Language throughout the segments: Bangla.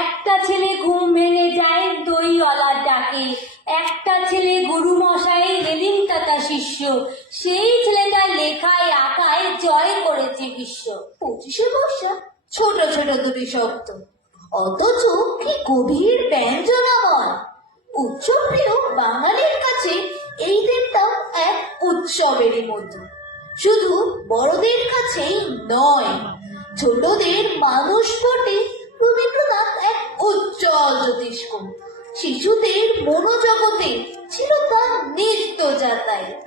একটা ছেলে ঘুম ভেঙে যায় দইওয়ালার ডাকে। একটা ছেলে গুরু মশাই রেলিং কাটা শিষ্য। সেই ছেলেটা লেখায়, আঁকায়, জয় করেছে বিশ্ব। পঁচিশে বর্ষা, ছোট ছোট দুটি শব্দ। অথচ কি গভীর ব্যঞ্জনাময় উচ্চপ্রিয় বাঙালির কাছে এই দিনটাও এক উৎসবেরই মতো। শুধু বড়দের কাছেই নয় ছোটদের মানুষ বটে রবীন্দ্রনাথ এক উজ্জ্বল জ্যোতিষ্ক। শিশুদের মনোজগতে ছিল তার নিত্য যাতায়াত।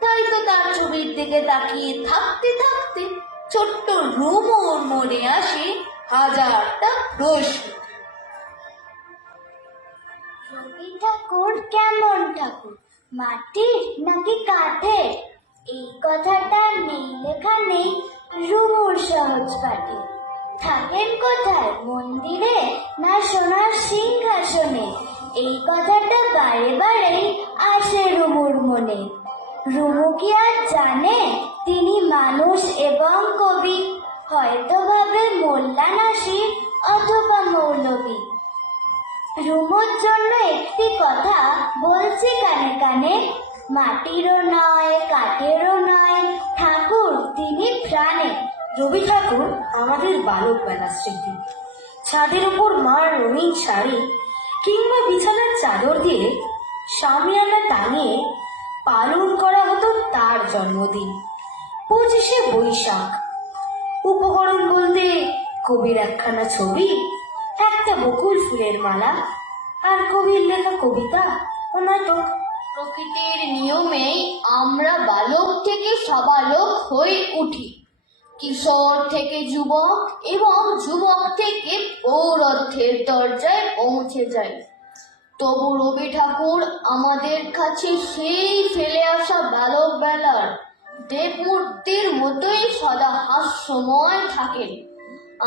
তাই তো তার ছবির দিকে তাকিয়ে থাকতে থাকতে ছোট্ট রুম রুমোর মনে আসে হাজারটা প্রশ্ন। রবি ঠাকুর কেমন ঠাকুর, মাটির নাকি কাঠের? এই কথাটা নেই, লেখা নেই সহজ পাঠে। থাকেন কোথায় মন্দিরে না সোনার সিংহাসনে? এই কথাটা বারে বারেই আসে রুমুর মনে। রুমু কি আর জানে? তিনি মানুষ এবং কবি। হয়তো ভাবে মোল্লা নাসির অথবা মৌলবী। রুমুর জন্য একটি কথা বলছি কানে কানে। মাটিরও নয়, কাঠেরও নয়, ঠাকুর রবি ঠাকুর আমাদের বালক বেলার স্মৃতি। ছাদের উপর মার রঙিন শাড়ি কিংবা বিছানার চাদর দিয়ে সামিয়ানা টাঙিয়ে পালন করা হতো তার জন্মদিন। পঁচিশে বৈশাখ। উপকরণ বলতে কবির একখানা ছবি, একটা বকুল ফুলের মালা আর কবির লেখা কবিতা ও নাটক। প্রকৃতির নিয়মেই আমরা বালক থেকে সবালক হয়ে উঠি। কিশোর থেকে যুবক এবং যুবক থেকে পৌরত্বের দরজায় পৌঁছে যায়। তবু রবি ঠাকুর আমাদের কাছে সেই ফেলে আসা বালক বেলার দেবমূর্তির মতোই সদা হাস্যময় থাকেন।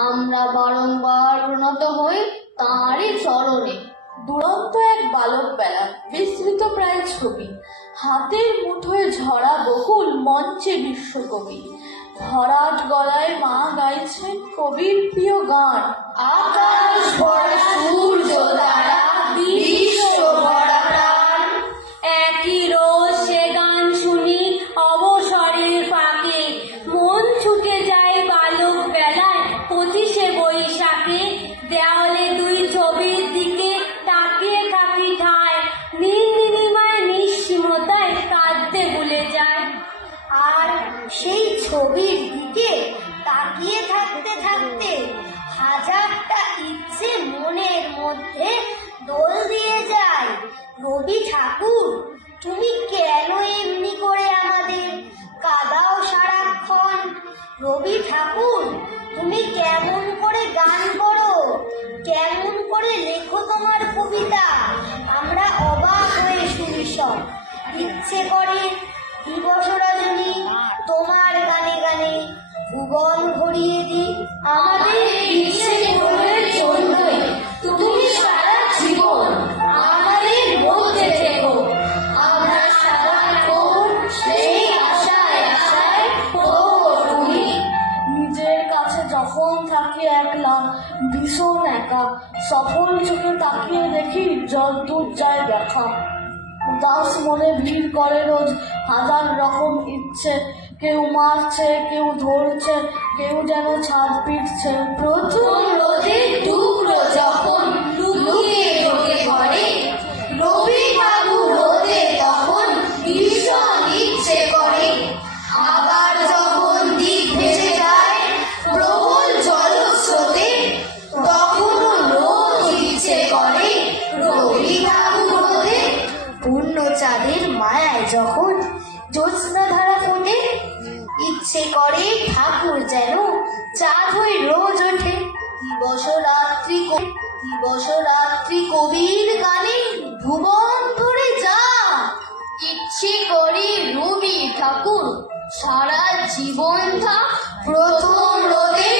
আমরা বারংবার প্রণত হই তাঁরই চরণে। দুরন্ত এক বালক বেলা বিস্তৃত প্রায় ছবি। হাতের মুঠোয় ঝরা বকুল মঞ্চে বিশ্বকবি। ভরাট গলায় মা গাইছেন কবির প্রিয় গান। আকাশ ভরা সূর্য মধ্যে দোল দিয়ে যায়। রবি ঠাকুর, তুমি কেন এমনি করে আমাদের কাদাও সারাক্ষণ? রবি ঠাকুর, তুমি কেমন করে গান করো? কেমন করে লেখো তোমার কবিতা? আমরা অবাক হয়ে শুনি সব। ইচ্ছে করে দিবস রজনী, তোমার গানে গানে ভুবন ভরিয়ে দি আমাদের ভীষণ একা। সফল চোখে তাকিয়ে দেখি যদ্দূর যায় দেখা দাস মনে ভিড় করে রোজ হাজার রকম ইচ্ছে। কেউ মারছে, কেউ ধরছে, কেউ যেন ছাদ পিটছে। প্রচুর রোদের চাঁদের মায়ায় যখন জ্যোৎস্না ধারা ফোটে, ইচ্ছে করে ঠাকুর যেন চাঁদ হয়ে রোজ ওঠে। দিবস রাত্রি দিবস রাত্রি কবির গানে ভুবন ধরে যা ইচ্ছে করি রবি ঠাকুর সারা জীবন থাক প্রথম রোদে